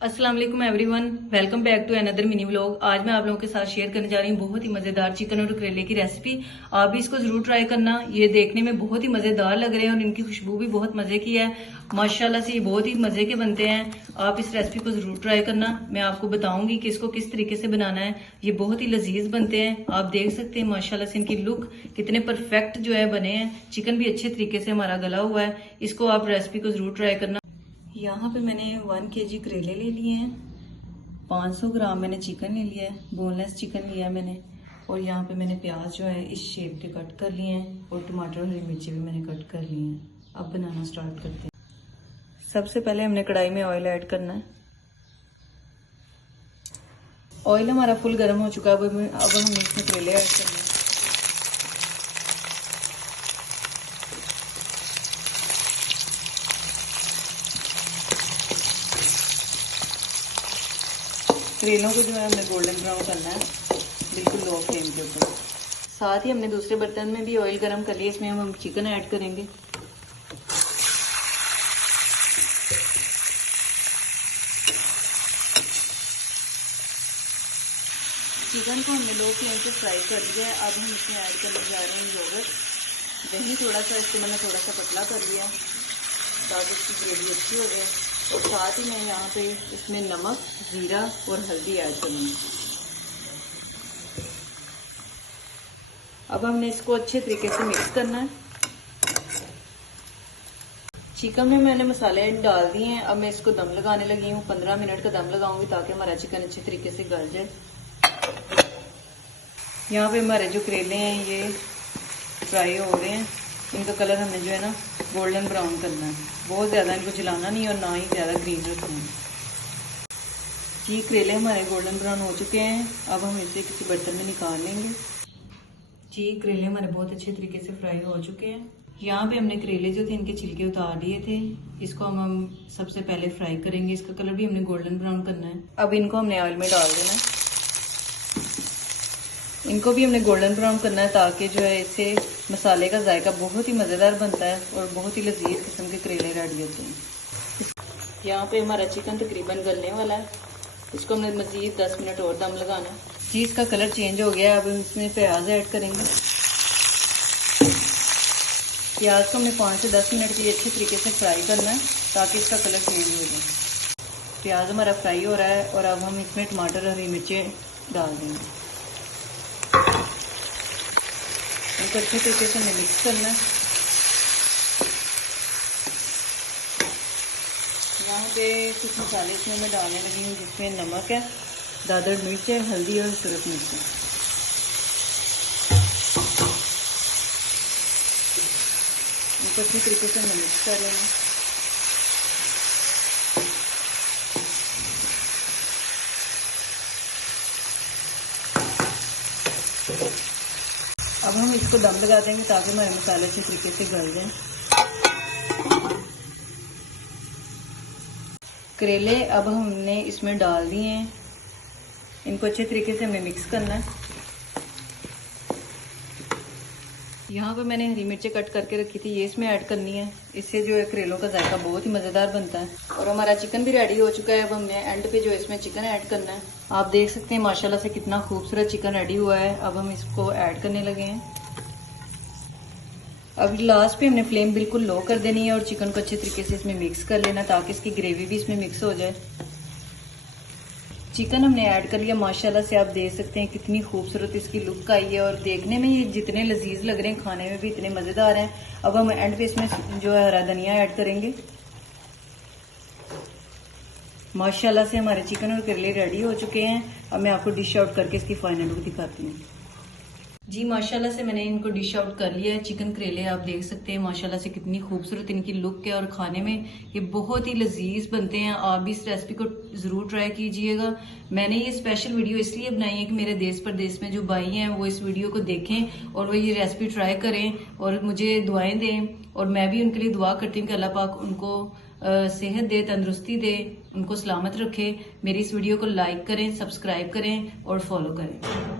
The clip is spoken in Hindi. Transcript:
अस्सलाम वालेकुम everyone, welcome back to another mini vlog. आज मैं आप लोगों के साथ शेयर करने जा रही हूँ बहुत ही मजेदार चिकन और करेले की रेसिपी। आप भी इसको जरूर ट्राई करना। ये देखने में बहुत ही मजेदार लग रहे हैं और इनकी खुशबू भी बहुत मजे की है। माशाल्लाह से ये बहुत ही मजे के बनते हैं। आप इस रेसिपी को जरूर ट्राई करना। मैं आपको बताऊंगी कि इसको किस तरीके से बनाना है। ये बहुत ही लजीज बनते हैं। आप देख सकते हैं माशाल्लाह से इनकी लुक कितने परफेक्ट जो है बने हैं। चिकन भी अच्छे तरीके से हमारा गला हुआ है। इसको आप रेसिपी को जरूर ट्राई करना। यहाँ पे मैंने 1 kg करेले ले लिए हैं, 500 ग्राम मैंने चिकन ले लिया है, बोनलेस चिकन लिया है मैंने। और यहाँ पे मैंने प्याज जो है इस शेप के कट कर लिए हैं और टमाटर और हरी मिर्ची भी मैंने कट कर लिए हैं। अब बनाना स्टार्ट करते हैं। सबसे पहले हमने कढ़ाई में ऑयल ऐड करना है। ऑयल हमारा फुल गर्म हो चुका है। अब हम इसमें करेले ऐड करना है। करेलों को जो है हमने गोल्डन ब्राउन करना है, बिल्कुल लो फ्लेम के ऊपर। साथ ही हमने दूसरे बर्तन में भी ऑयल गरम कर लिया। इसमें हम चिकन ऐड करेंगे। चिकन को हमने लो फ्लेम पे फ्राई कर लिया है। अब हम इसमें ऐड करने जा रहे हैं योगर्ट। दही थोड़ा सा इसको मैंने थोड़ा सा पतला कर लिया ताकि इसकी ग्रेवी अच्छी हो जाए। और साथ ही मैं यहाँ पे इसमें नमक, जीरा और हल्दी ऐड करूँगी। अब हमने इसको अच्छे तरीके से मिक्स करना है। चिकन में मैंने मसाले डाल दिए हैं। अब मैं इसको दम लगाने लगी हूँ। 15 मिनट का दम लगाऊंगी ताकि हमारा चिकन अच्छे तरीके से गल जाए। यहाँ पे हमारे जो करेले हैं ये फ्राई हो रहे हैं। इनका कलर हमने जो है ना गोल्डन ब्राउन करना है। बहुत ज़्यादा इनको जलाना नहीं और ना ही ज़्यादा ग्रीन रखना है। जी करेले हमारे गोल्डन ब्राउन हो चुके हैं। अब हम इसे किसी बर्तन में निकाल लेंगे। जी करेले हमारे बहुत अच्छे तरीके से फ्राई हो चुके हैं। यहाँ पे हमने करेले जो थे इनके छिलके उतार दिए थे। इसको हम सबसे पहले फ्राई करेंगे। इसका कलर भी हमने गोल्डन ब्राउन करना है। अब इनको हमने ऑयल में डाल देना है। इनको भी हमने गोल्डन ब्राउन करना है ताकि जो है इससे मसाले का जायका बहुत ही मज़ेदार बनता है और बहुत ही लजीज किस्म के करेले रेडी होते हैं। यहाँ पे हमारा चिकन तकरीबन गलने वाला है। इसको हमने मज़ीद 10 मिनट और दम लगाना है। जी इसका कलर चेंज हो गया है। अब इसमें प्याज ऐड करेंगे। प्याज को हमने 5 से 10 मिनट के लिए अच्छे तरीके से फ्राई करना है ताकि इसका कलर चेंज हो जाए। प्याज हमारा फ्राई हो रहा है और अब हम इसमें टमाटर और हरी मिर्चें डाल देंगे। इनको अच्छे तरीके से हमें मिक्स करना है। यहाँ पे कुछ मसाले इसमें मैं डालने लगी हूँ जिसमें नमक है, दादर मिर्च है, हल्दी और सूरत मिर्च है। इनको अच्छे तरीके से हमें मिक्स कर लेना। अब हम इसको दम लगा देंगे ताकि हमारे मसाले अच्छे तरीके से गल जाएं। करेले अब हमने इसमें डाल दिए हैं। इनको अच्छे तरीके से हमें मिक्स करना है। यहाँ पर मैंने हरी मिर्चें कट करके रखी थी, ये इसमें ऐड करनी है। इससे जो है करेलों का जायका बहुत ही मज़ेदार बनता है। और हमारा चिकन भी रेडी हो चुका है। अब हमने एंड पे जो इसमें चिकन ऐड करना है। आप देख सकते हैं माशाल्लाह से कितना खूबसूरत चिकन रेडी हुआ है। अब हम इसको ऐड करने लगे हैं। अब लास्ट पे हमने फ्लेम बिल्कुल लो कर देनी है और चिकन को अच्छे तरीके से इसमें मिक्स कर लेना ताकि इसकी ग्रेवी भी इसमें मिक्स हो जाए। चिकन हमने ऐड कर लिया। माशाल्लाह से आप देख सकते हैं कितनी खूबसूरत इसकी लुक आई है और देखने में ये जितने लजीज लग रहे हैं खाने में भी इतने मज़ेदार हैं। अब हम एंड पे इसमें जो है हरा धनिया ऐड करेंगे। माशाल्लाह से हमारे चिकन और करेले रेडी हो चुके हैं। अब मैं आपको डिश आउट करके इसकी फाइनल लुक दिखाती हूँ। जी माशाल्लाह से मैंने इनको डिश आउट कर लिया है। चिकन करेले आप देख सकते हैं माशाल्लाह से कितनी खूबसूरत इनकी लुक है और खाने में ये बहुत ही लजीज बनते हैं। आप भी इस रेसिपी को ज़रूर ट्राई कीजिएगा। मैंने ये स्पेशल वीडियो इसलिए बनाई है कि मेरे देश प्रदेश में जो भाई हैं वो इस वीडियो को देखें और वो ये रेसिपी ट्राई करें और मुझे दुआएं दें। और मैं भी उनके लिए दुआ करती हूँ कि अल्लाह पाक उनको सेहत दे, तंदुरुस्ती दे, उनको सलामत रखे। मेरी इस वीडियो को लाइक करें, सब्सक्राइब करें और फॉलो करें।